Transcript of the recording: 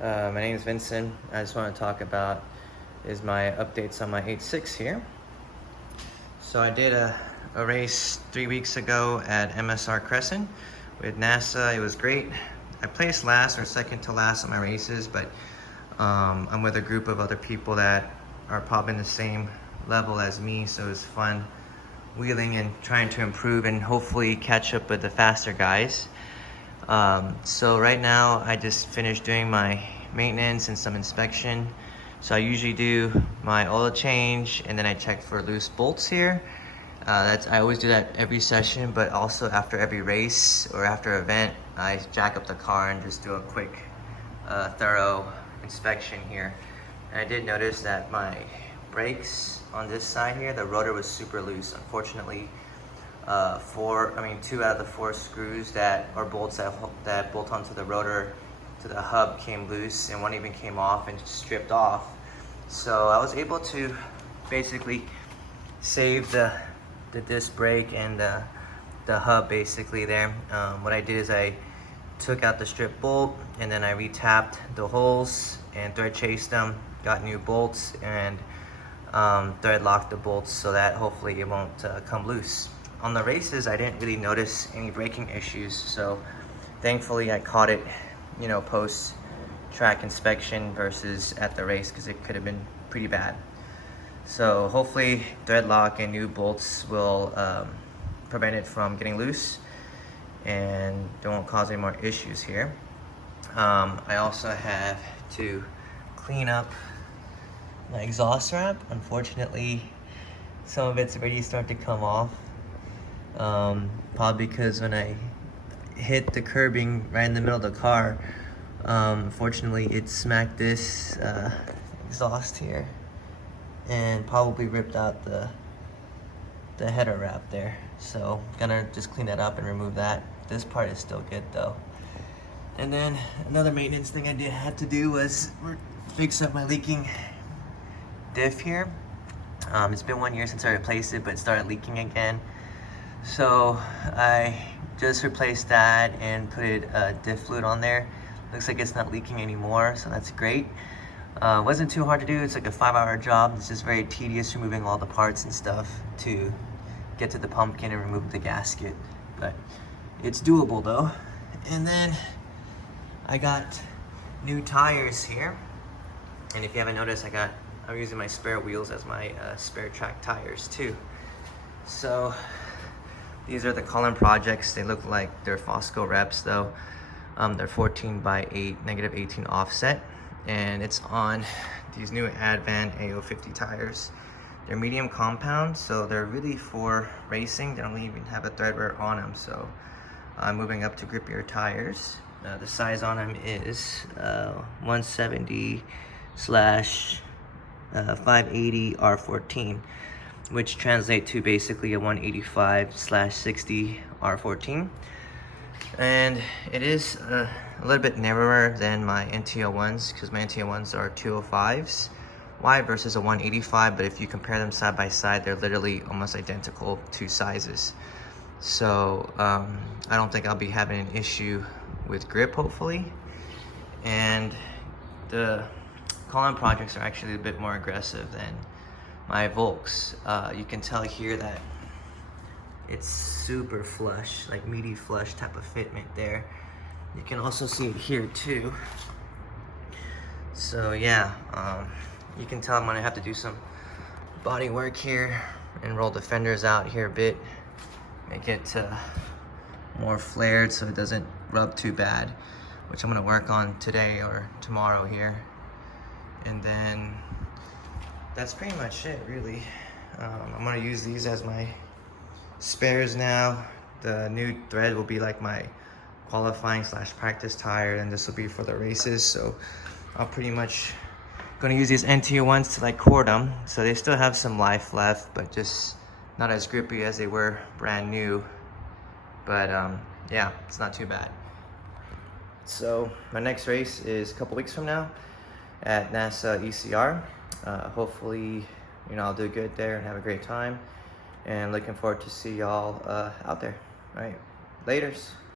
My name is Vincent. I just want to talk about my updates on my 86 here. So I did a race 3 weeks ago at MSR Cresson with NASA. It was great. I placed last or second to last in my races, but I'm with a group of other people that are probably in the same level as me, so it was fun wheeling and trying to improve and hopefully catch up with the faster guys. So right now I just finished doing my maintenance and some inspection. So I usually do my oil change and then I check for loose bolts here. I always do that every session, but also after every race or after event, I jack up the car and just do a quick thorough inspection here. And I did notice that my brakes on this side here, the rotor was super loose. Unfortunately, 2 out of the 4 screws that are bolts that bolt onto the rotor to the hub came loose, and one even came off and stripped off. So I was able to basically save the disc brake and the hub basically there. What I did is I took out the strip bolt and then I retapped the holes and thread chased them, got new bolts, and thread locked the bolts so that hopefully it won't come loose. On the races, I didn't really notice any braking issues, so thankfully I caught it, post track inspection versus at the race, because it could have been pretty bad. So hopefully thread lock and new bolts will prevent it from getting loose and don't cause any more issues here. I also have to clean up my exhaust wrap. Unfortunately, some of it's already starting to come off. Probably because when I hit the curbing right in the middle of the car, unfortunately it smacked this exhaust here and probably ripped out the header wrap there. So gonna just clean that up and remove that. This part is still good though. And then another maintenance thing I had to do was fix up my leaking diff here. It's been 1 year since I replaced it, but it started leaking again. So I just replaced that and put diff fluid on there. Looks like it's not leaking anymore, so that's great. Wasn't too hard to do. It's like a 5-hour job. It's just very tedious removing all the parts and stuff to get to the pumpkin and remove the gasket, but it's doable though. And then I got new tires here, and if you haven't noticed, I'm using my spare wheels as my spare track tires too. So these are the Colin Projects. They look like they're Fosco reps though. They're 14/8 -18 offset, and it's on these new Advan AE86 tires. They're medium compound, so they're really for racing. They don't even have a thread wear on them, so I'm moving up to grippier tires. The size on them is 170/580 R14, which translate to basically a 185/60 R14. And it is a little bit narrower than my NT01s, because my NT01s are 205s wide versus a 185, but if you compare them side by side, they're literally almost identical 2 sizes. So I don't think I'll be having an issue with grip, hopefully. And the Colin Projects are actually a bit more aggressive than my Volks. You can tell here that it's super flush, like meaty flush type of fitment there. You can also see it here too. So yeah, you can tell I'm gonna have to do some body work here and roll the fenders out here a bit, make it more flared so it doesn't rub too bad, which I'm gonna work on today or tomorrow here. And then that's pretty much it, really. I'm gonna use these as my spares now. The new thread will be like my qualifying / practice tire, and this will be for the races. So I'll pretty much gonna use these NT01s to like cord them, so they still have some life left, but just not as grippy as they were brand new. But yeah, it's not too bad. So my next race is a couple weeks from now at NASA ECR. Hopefully, I'll do good there and have a great time, and looking forward to see y'all out there. All right, laters.